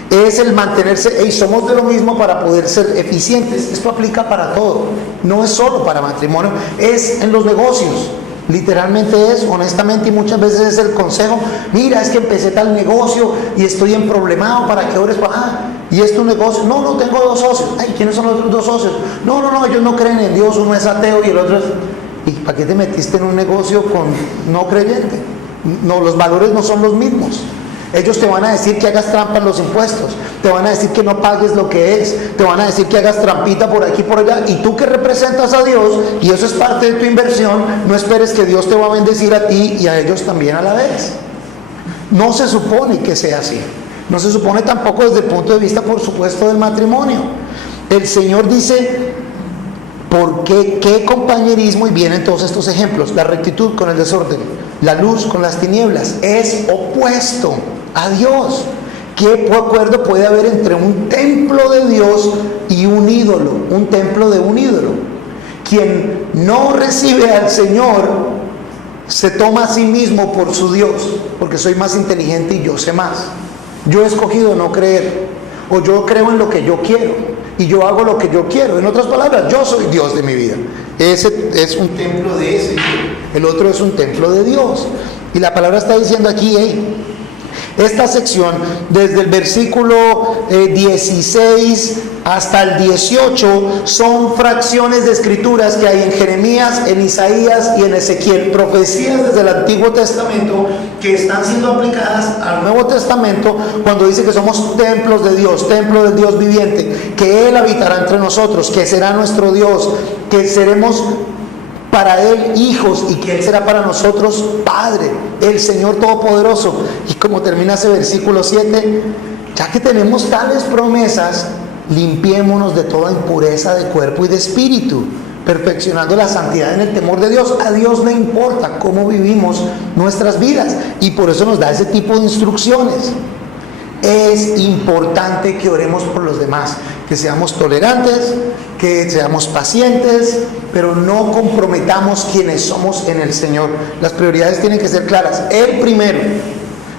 Es el mantenerse, y somos de lo mismo para poder ser eficientes. Esto aplica para todo, no es solo para matrimonio, es en los negocios. Literalmente es, honestamente, y muchas veces es el consejo: mira, es que empecé tal negocio y estoy en problemado, para que ores para... y es tu negocio. No, tengo 2 socios. Ay, ¿quiénes son los otros 2 socios? No, ellos no creen en Dios, uno es ateo y el otro es... ¿Y para qué te metiste en un negocio con no creyente? No, los valores no son los mismos. Ellos te van a decir que hagas trampa en los impuestos, te van a decir que no pagues lo que es, te van a decir que hagas trampita por aquí y por allá, y tú que representas a Dios, y eso es parte de tu inversión, no esperes que Dios te va a bendecir a ti y a ellos también a la vez. No se supone que sea así. No se supone tampoco desde el punto de vista, por supuesto, del matrimonio. El Señor dice: ¿por qué? ¿Qué compañerismo? Y vienen todos estos ejemplos: la rectitud con el desorden, la luz con las tinieblas. Es opuesto a Dios. ¿Qué acuerdo puede haber entre un templo de Dios y un ídolo? Un templo de un ídolo. Quien no recibe al Señor se toma a sí mismo por su Dios, porque soy más inteligente y yo sé más. Yo he escogido no creer, o yo creo en lo que yo quiero y yo hago lo que yo quiero. En otras palabras, yo soy Dios de mi vida. Ese es un templo de ese, el otro es un templo de Dios. Y la palabra está diciendo aquí, esta sección, desde el versículo 16 hasta el 18, son fracciones de escrituras que hay en Jeremías, en Isaías y en Ezequiel, profecías desde el Antiguo Testamento que están siendo aplicadas al Nuevo Testamento, cuando dice que somos templos de Dios, templo del Dios viviente, que Él habitará entre nosotros, que será nuestro Dios, que seremos para Él hijos y que Él será para nosotros Padre, el Señor Todopoderoso. Y como termina ese versículo 7, ya que tenemos tales promesas, limpiémonos de toda impureza de cuerpo y de espíritu, perfeccionando la santidad en el temor de Dios. A Dios le importa cómo vivimos nuestras vidas, y por eso nos da ese tipo de instrucciones. Es importante que oremos por los demás, que seamos tolerantes, que seamos pacientes, pero no comprometamos quienes somos en el Señor. Las prioridades tienen que ser claras: Él primero,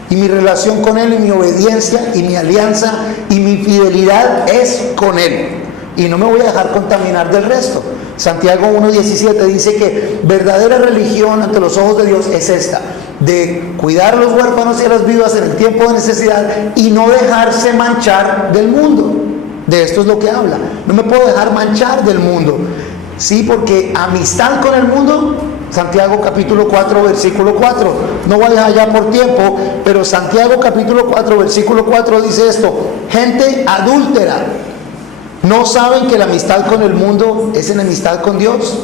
y mi relación con Él, y mi obediencia, y mi alianza, y mi fidelidad es con Él, y no me voy a dejar contaminar del resto. Santiago 1:17 dice que verdadera religión ante los ojos de Dios es esta: de cuidar a los huérfanos y a las viudas en el tiempo de necesidad, y no dejarse manchar del mundo. De esto es lo que habla. No me puedo dejar manchar del mundo. Sí, porque amistad con el mundo, Santiago capítulo 4, versículo 4. No voy allá por tiempo, pero Santiago capítulo 4, versículo 4 dice esto: gente adúltera, ¿no saben que la amistad con el mundo es enemistad con Dios?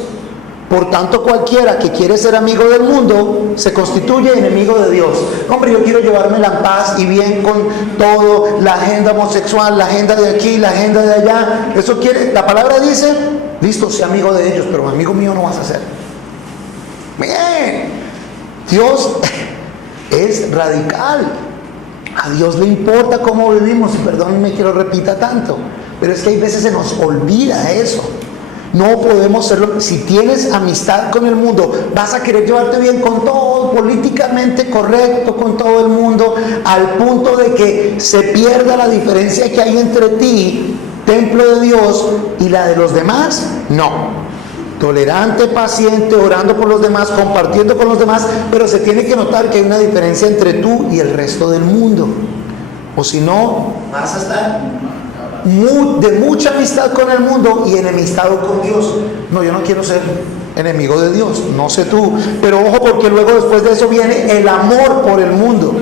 Por tanto, cualquiera que quiere ser amigo del mundo se constituye enemigo de Dios. Hombre, yo quiero llevármela en paz y bien con todo, la agenda homosexual, la agenda de aquí, la agenda de allá. Eso quiere, la palabra dice: listo, sé amigo de ellos, pero amigo mío no vas a ser. Bien, Dios es radical. A Dios le importa cómo vivimos, y perdónenme que lo repita tanto, pero es que hay veces se nos olvida eso. No podemos serlo. Si tienes amistad con el mundo, vas a querer llevarte bien con todo, políticamente correcto con todo el mundo, al punto de que se pierda la diferencia que hay entre ti, templo de Dios, y la de los demás. No. Tolerante, paciente, orando por los demás, compartiendo con los demás, pero se tiene que notar que hay una diferencia entre tú y el resto del mundo, o si no, vas a estar de mucha amistad con el mundo y enemistado con Dios. No, yo no quiero ser enemigo de Dios, no sé tú, pero ojo, porque luego después de eso viene el amor por el mundo.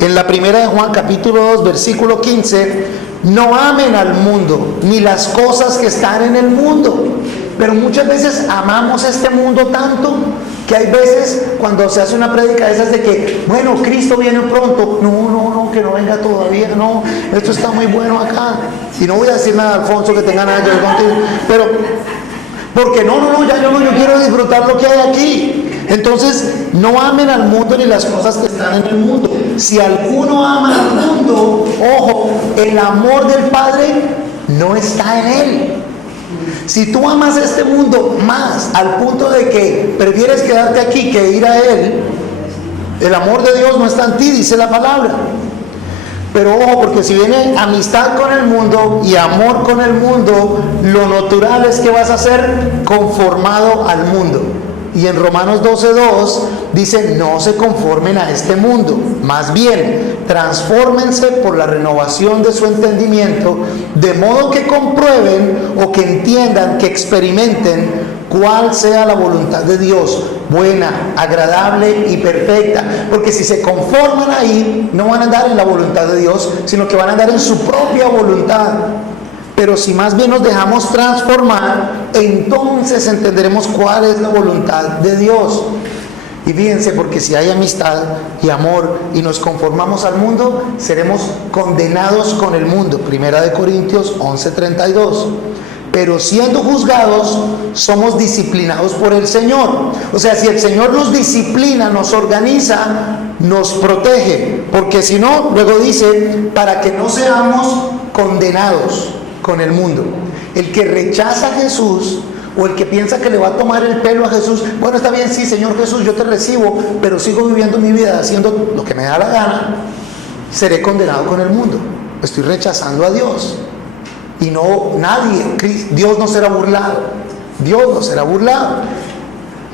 En la primera de Juan capítulo 2 versículo 15: no amen al mundo ni las cosas que están en el mundo. Pero muchas veces amamos este mundo tanto que hay veces cuando se hace una prédica de esas de que, bueno, Cristo viene pronto, no, que no venga todavía, no, esto está muy bueno acá. Y no voy a decir nada, Alfonso, que tenga nada que ver contigo, pero porque no, yo quiero disfrutar lo que hay aquí. Entonces, no amen al mundo ni las cosas que están en el mundo. Si alguno ama al mundo, ojo, el amor del Padre no está en él. Si tú amas este mundo más al punto de que prefieres quedarte aquí que ir a Él, el amor de Dios no está en ti, dice la palabra. Pero ojo, porque si viene amistad con el mundo y amor con el mundo, lo natural es que vas a ser conformado al mundo. Y en Romanos 12:2 dice, no se conformen a este mundo, más bien, transfórmense por la renovación de su entendimiento, de modo que comprueben o que entiendan, que experimenten cuál sea la voluntad de Dios, buena, agradable y perfecta. Porque si se conforman ahí, no van a andar en la voluntad de Dios, sino que van a andar en su propia voluntad. Pero si más bien nos dejamos transformar, entonces entenderemos cuál es la voluntad de Dios. Y fíjense, porque si hay amistad y amor y nos conformamos al mundo, seremos condenados con el mundo. Primera de Corintios 11:32. Pero siendo juzgados, somos disciplinados por el Señor. O sea, si el Señor nos disciplina, nos organiza, nos protege. Porque si no, luego dice, para que no seamos condenados con el mundo. El que rechaza a Jesús, o el que piensa que le va a tomar el pelo a Jesús, bueno, está bien, sí, Señor Jesús, yo te recibo, pero sigo viviendo mi vida haciendo lo que me da la gana, seré condenado con el mundo. Estoy rechazando a Dios. Y no, nadie, Dios no será burlado. Dios no será burlado.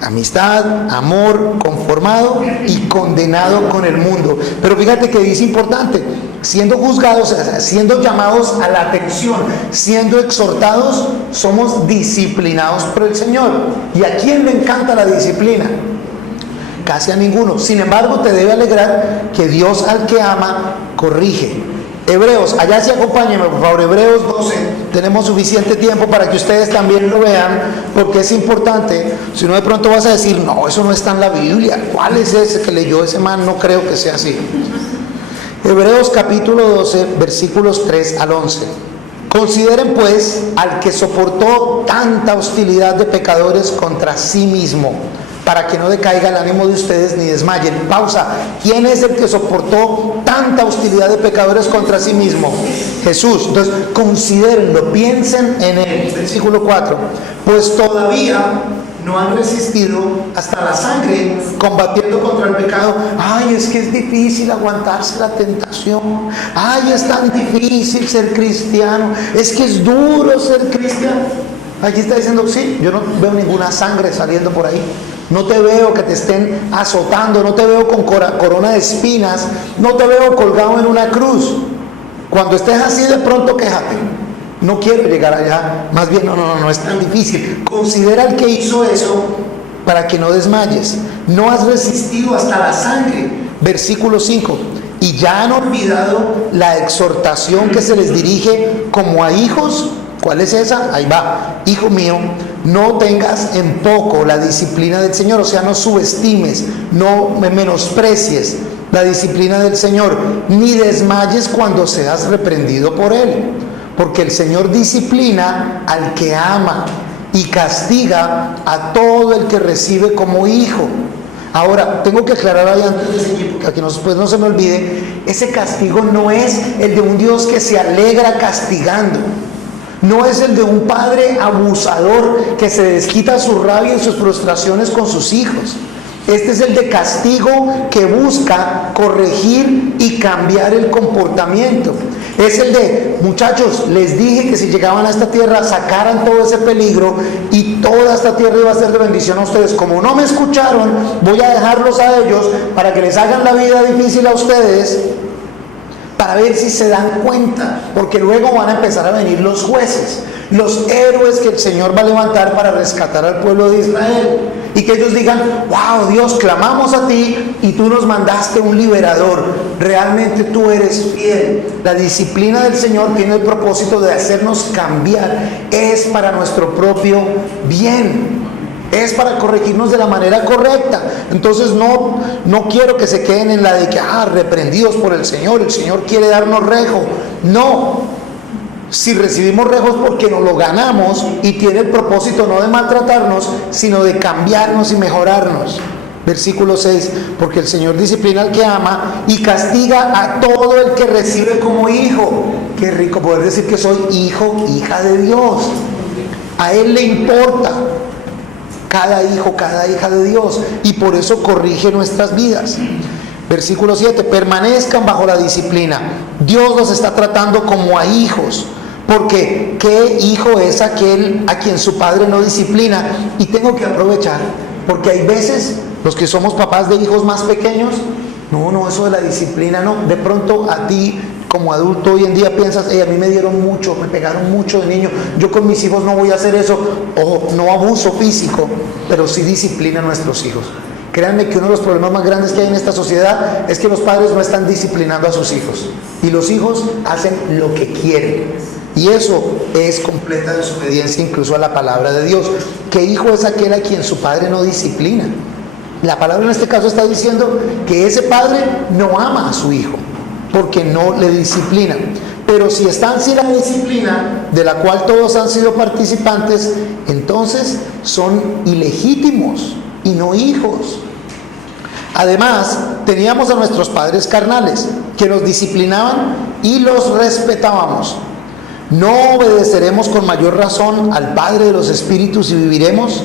Amistad, amor, conformado y condenado con el mundo. Pero fíjate que dice importante, siendo juzgados, siendo llamados a la atención, siendo exhortados, somos disciplinados por el Señor. ¿Y a quién le encanta la disciplina? Casi a ninguno. Sin embargo, te debe alegrar que Dios al que ama, corrige. Hebreos, allá sí acompáñenme por favor, Hebreos 12, tenemos suficiente tiempo para que ustedes también lo vean, porque es importante. Si no, de pronto vas a decir, no, eso no está en la Biblia. ¿Cuál es ese que leyó ese man? No creo que sea así. Hebreos capítulo 12, versículos 3 al 11. Consideren pues al que soportó tanta hostilidad de pecadores contra sí mismo, para que no decaiga el ánimo de ustedes ni desmayen. Pausa. ¿Quién es el que soportó tanta hostilidad de pecadores contra sí mismo? Jesús. Entonces, considérenlo, piensen en él. Versículo 4. Pues todavía no han resistido hasta la sangre combatiendo contra el pecado. Ay, es que es difícil aguantarse la tentación. Ay, es tan difícil ser cristiano. Es que es duro ser cristiano. Aquí está diciendo, sí, yo no veo ninguna sangre saliendo por ahí. No te veo que te estén azotando, no te veo con corona de espinas, no te veo colgado en una cruz. Cuando estés así, de pronto quéjate. No quiero llegar allá. Más bien, no es tan difícil. Considera al que hizo eso para que no desmayes. No has resistido hasta la sangre. Versículo 5. Y ya han olvidado la exhortación que se les dirige como a hijos. ¿Cuál es esa? Ahí va. Hijo mío, no tengas en poco la disciplina del Señor. O sea, no subestimes, no menosprecies la disciplina del Señor, ni desmayes cuando seas reprendido por Él. Porque el Señor disciplina al que ama y castiga a todo el que recibe como hijo. Ahora, tengo que aclarar ahí antes de seguir, porque aquí después no se me olvide, ese castigo no es el de un Dios que se alegra castigando. No es el de un padre abusador que se desquita su rabia y sus frustraciones con sus hijos. Este es el de castigo que busca corregir y cambiar el comportamiento. Es el de, muchachos, les dije que si llegaban a esta tierra sacaran todo ese peligro y toda esta tierra iba a ser de bendición a ustedes. Como no me escucharon, voy a dejarlos a ellos para que les hagan la vida difícil a ustedes, para ver si se dan cuenta, porque luego van a empezar a venir los jueces, los héroes que el Señor va a levantar para rescatar al pueblo de Israel, y que ellos digan, wow, Dios, clamamos a ti y tú nos mandaste un liberador, realmente tú eres fiel. La disciplina del Señor tiene el propósito de hacernos cambiar, es para nuestro propio bien. Es para corregirnos de la manera correcta. Entonces no quiero que se queden en la de que, reprendidos por el Señor quiere darnos rejo. No, si recibimos rejos porque nos lo ganamos y tiene el propósito no de maltratarnos, sino de cambiarnos y mejorarnos. Versículo 6, porque el Señor disciplina al que ama y castiga a todo el que recibe como hijo. Qué rico poder decir que soy hijo, hija de Dios. A Él le importa cada hijo, cada hija de Dios, y por eso corrige nuestras vidas. Versículo 7, permanezcan bajo la disciplina. Dios los está tratando como a hijos, porque ¿qué hijo es aquel a quien su padre no disciplina? Y tengo que aprovechar, porque hay veces los que somos papás de hijos más pequeños, no, eso de la disciplina no. De pronto a ti como adulto hoy en día piensas, a mí me dieron mucho, me pegaron mucho de niño, yo con mis hijos no voy a hacer eso. Ojo, no abuso físico, pero sí disciplina a nuestros hijos. Créanme que uno de los problemas más grandes que hay en esta sociedad es que los padres no están disciplinando a sus hijos, y los hijos hacen lo que quieren, y eso es completa desobediencia incluso a la palabra de Dios. ¿Qué hijo es aquel a quien su padre no disciplina? La palabra en este caso está diciendo que ese padre no ama a su hijo porque no le disciplina. Pero si están sin la disciplina, de la cual todos han sido participantes, entonces son ilegítimos y no hijos. Además, teníamos a nuestros padres carnales que nos disciplinaban y los respetábamos. ¿No obedeceremos con mayor razón al Padre de los Espíritus y viviremos?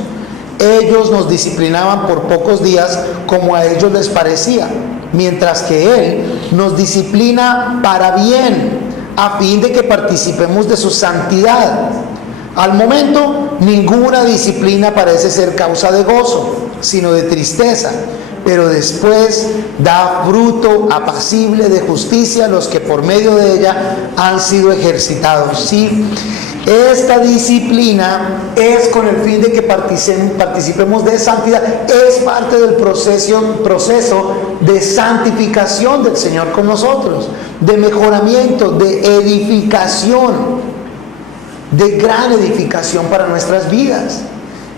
Ellos nos disciplinaban por pocos días como a ellos les parecía, mientras que Él nos disciplina para bien, a fin de que participemos de su santidad. Al momento, ninguna disciplina parece ser causa de gozo, sino de tristeza, pero después da fruto apacible de justicia a los que por medio de ella han sido ejercitados. ¿Sí? Esta disciplina es con el fin de que participemos de santidad, es parte del proceso de santificación del Señor con nosotros, de mejoramiento, de edificación, de gran edificación para nuestras vidas.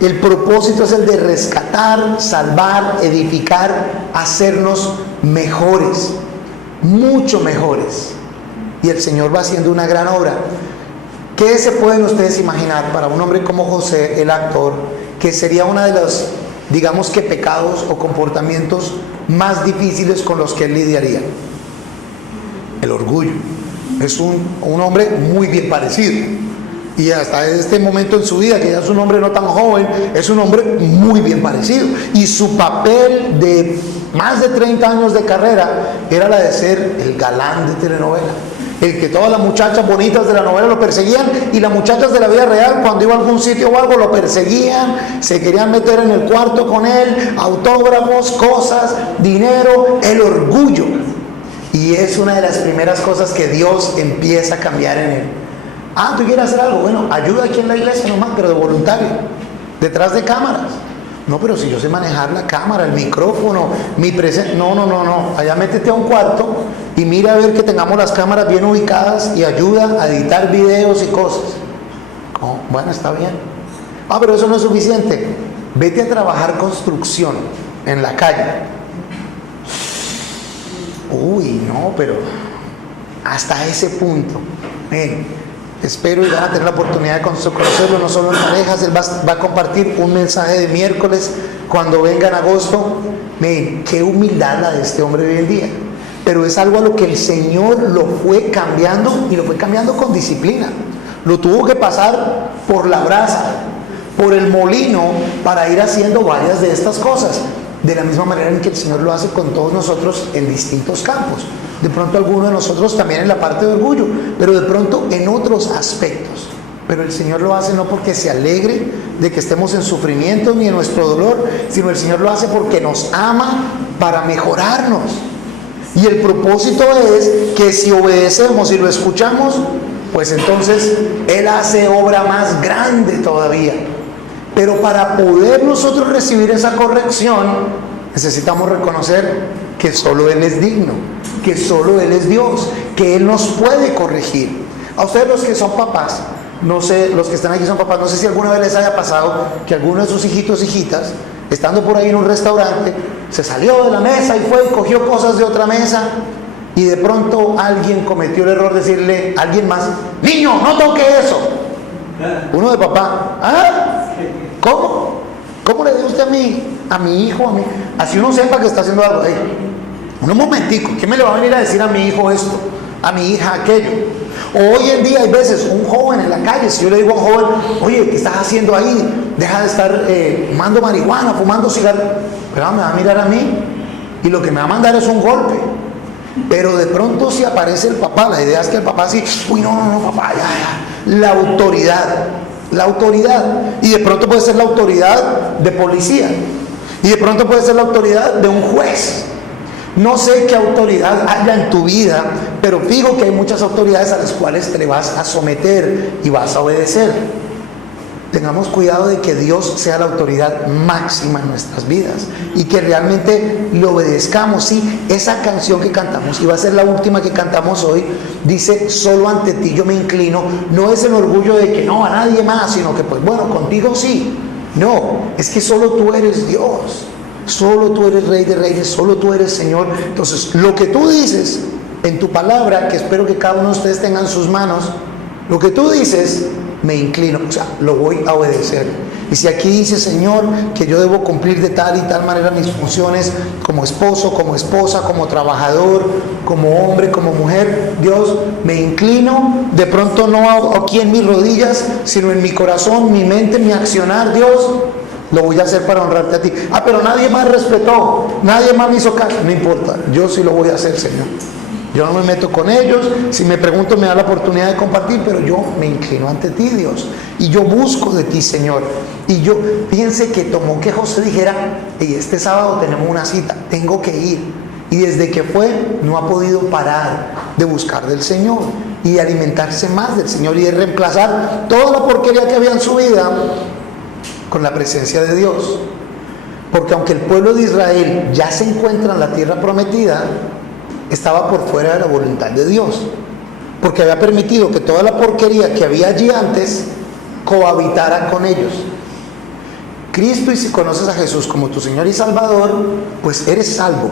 El propósito es el de rescatar, salvar, edificar, hacernos mejores, mucho mejores. Y el Señor va haciendo una gran obra. ¿Qué se pueden ustedes imaginar para un hombre como José, el actor, que sería uno de los, digamos que pecados o comportamientos más difíciles con los que él lidiaría? El orgullo. Es un hombre muy bien parecido. Y hasta este momento en su vida, que ya es un hombre no tan joven, es un hombre muy bien parecido. Y su papel de más de 30 años de carrera era la de ser el galán de telenovela. El que todas las muchachas bonitas de la novela lo perseguían, y las muchachas de la vida real, cuando iba a algún sitio o algo, lo perseguían, se querían meter en el cuarto con él, autógrafos, cosas, dinero, el orgullo. Y es una de las primeras cosas que Dios empieza a cambiar en él. ¿Tú quieres hacer algo? Bueno, ayuda aquí en la iglesia nomás, pero de voluntario, detrás de cámaras. No, pero si yo sé manejar la cámara, el micrófono, mi presencia. No, allá métete a un cuarto y mira a ver que tengamos las cámaras bien ubicadas y ayuda a editar videos y cosas. Bueno, está bien. Pero eso no es suficiente. Vete a trabajar construcción en la calle. No, pero hasta ese punto. Espero y van a tener la oportunidad de conocerlo, no solo en parejas. Él va a compartir un mensaje de miércoles cuando venga en agosto. Miren, qué humildad la de este hombre hoy en día. Pero es algo a lo que el Señor lo fue cambiando, y lo fue cambiando con disciplina. Lo tuvo que pasar por la brasa, por el molino, para ir haciendo varias de estas cosas. De la misma manera en que el Señor lo hace con todos nosotros en distintos campos. De pronto algunos de nosotros también en la parte de orgullo, pero de pronto en otros aspectos. Pero el Señor lo hace no porque se alegre de que estemos en sufrimiento ni en nuestro dolor, sino el Señor lo hace porque nos ama para mejorarnos. Y el propósito es que si obedecemos y lo escuchamos, pues entonces Él hace obra más grande todavía. Pero para poder nosotros recibir esa corrección, necesitamos reconocer que solo Él es digno, que solo Él es Dios, que Él nos puede corregir. A ustedes los que son papás, no sé, los que están aquí son papás, no sé si alguna vez les haya pasado que alguno de sus hijitos, hijitas, estando por ahí en un restaurante, se salió de la mesa y fue y cogió cosas de otra mesa, y de pronto alguien cometió el error de decirle a alguien más: niño, no toque eso. Uno de papá: ¿cómo? ¿Cómo le dio usted a mi hijo? Así uno sepa que está haciendo algo. Un momentico, ¿qué me le va a venir a decir a mi hijo esto? a mi hija aquello. O hoy en día hay veces un joven en la calle, si yo le digo a un joven, oye, ¿qué estás haciendo ahí? Deja de estar fumando marihuana, fumando cigarros. Pero me va a mirar a mí y lo que me va a mandar es un golpe. Pero de pronto si aparece el papá, la idea es que el papá sí, uy, no, papá, ya. La autoridad. Y de pronto puede ser la autoridad de policía. Y de pronto puede ser la autoridad de un juez. No sé qué autoridad haya en tu vida, pero digo que hay muchas autoridades a las cuales te le vas a someter y vas a obedecer. Tengamos cuidado de que Dios sea la autoridad máxima en nuestras vidas y que realmente le obedezcamos. Sí, esa canción que cantamos, y va a ser la última que cantamos hoy, dice, solo ante ti yo me inclino. No es el orgullo de que no, a nadie más, sino que pues bueno, contigo sí. No, es que solo tú eres Dios. Solo tú eres Rey de Reyes, solo tú eres Señor. Entonces, lo que tú dices en tu palabra, que espero que cada uno de ustedes tenga en sus manos, lo que tú dices, me inclino, o sea, lo voy a obedecer. Y si aquí dice, Señor, que yo debo cumplir de tal y tal manera mis funciones como esposo, como esposa, como trabajador, como hombre, como mujer, Dios, me inclino, de pronto no aquí en mis rodillas, sino en mi corazón, mi mente, mi accionar, Dios, lo voy a hacer para honrarte a ti. Pero nadie más respetó, nadie más me hizo caso. No importa, yo sí lo voy a hacer, Señor. Yo no me meto con ellos. Si me pregunto, me da la oportunidad de compartir, pero yo me inclino ante ti, Dios. Y yo busco de ti, Señor. Y yo piense que tomó que José dijera, y este sábado tenemos una cita, tengo que ir. Y desde que fue, no ha podido parar de buscar del Señor y de alimentarse más del Señor y de reemplazar toda la porquería que había en su vida con la presencia de Dios. Porque aunque el pueblo de Israel ya se encuentra en la tierra prometida, estaba por fuera de la voluntad de Dios, porque había permitido que toda la porquería que había allí antes cohabitara con ellos. Cristo, y si conoces a Jesús como tu Señor y Salvador, pues eres salvo.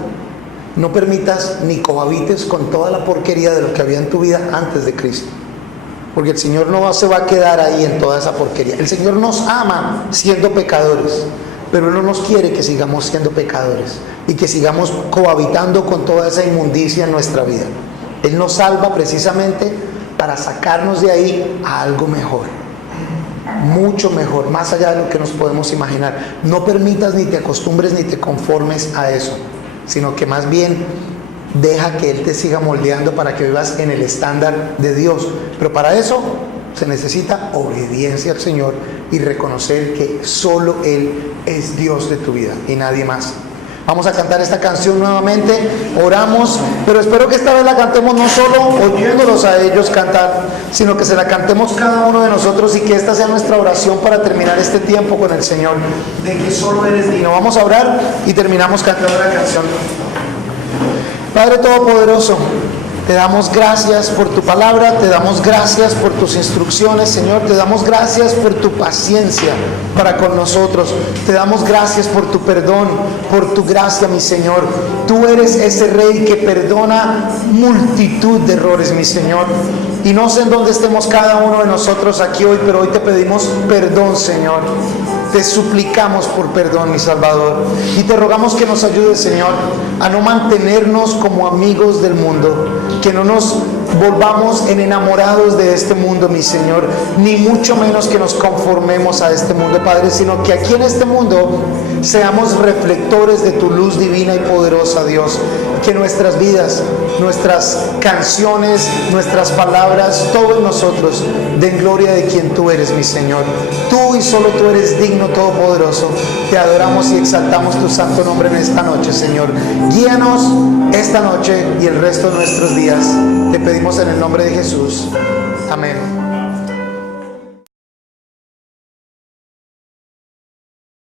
No permitas ni cohabites con toda la porquería de lo que había en tu vida antes de Cristo, porque el Señor no se va a quedar ahí en toda esa porquería. El Señor nos ama siendo pecadores, pero Él no nos quiere que sigamos siendo pecadores y que sigamos cohabitando con toda esa inmundicia en nuestra vida. Él nos salva precisamente para sacarnos de ahí a algo mejor, mucho mejor, más allá de lo que nos podemos imaginar. No permitas ni te acostumbres ni te conformes a eso, sino que más bien deja que Él te siga moldeando para que vivas en el estándar de Dios. Pero para eso se necesita obediencia al Señor y reconocer que solo Él es Dios de tu vida y nadie más. Vamos a cantar esta canción nuevamente, oramos, pero espero que esta vez la cantemos no solo oyéndolos a ellos cantar, sino que se la cantemos cada uno de nosotros y que esta sea nuestra oración para terminar este tiempo con el Señor, de que solo eres digno. Vamos a orar y terminamos cantando la canción. Padre Todopoderoso, te damos gracias por tu palabra, te damos gracias por tus instrucciones, Señor, te damos gracias por tu paciencia para con nosotros, te damos gracias por tu perdón, por tu gracia, mi Señor. Tú eres ese Rey que perdona multitud de errores, mi Señor. Y no sé en dónde estemos cada uno de nosotros aquí hoy, pero hoy te pedimos perdón, Señor. Te suplicamos por perdón, mi Salvador, y te rogamos que nos ayudes, Señor, a no mantenernos como amigos del mundo, que no nos volvamos en enamorados de este mundo, mi Señor, ni mucho menos que nos conformemos a este mundo, Padre, sino que aquí en este mundo seamos reflectores de tu luz divina y poderosa, Dios. Que nuestras vidas, nuestras canciones, nuestras palabras, todos nosotros den gloria de quien tú eres, mi Señor. Tú y solo tú eres digno, todopoderoso. Te adoramos y exaltamos tu santo nombre en esta noche, Señor. Guíanos esta noche y el resto de nuestros días. Te pedimos en el nombre de Jesús. Amén.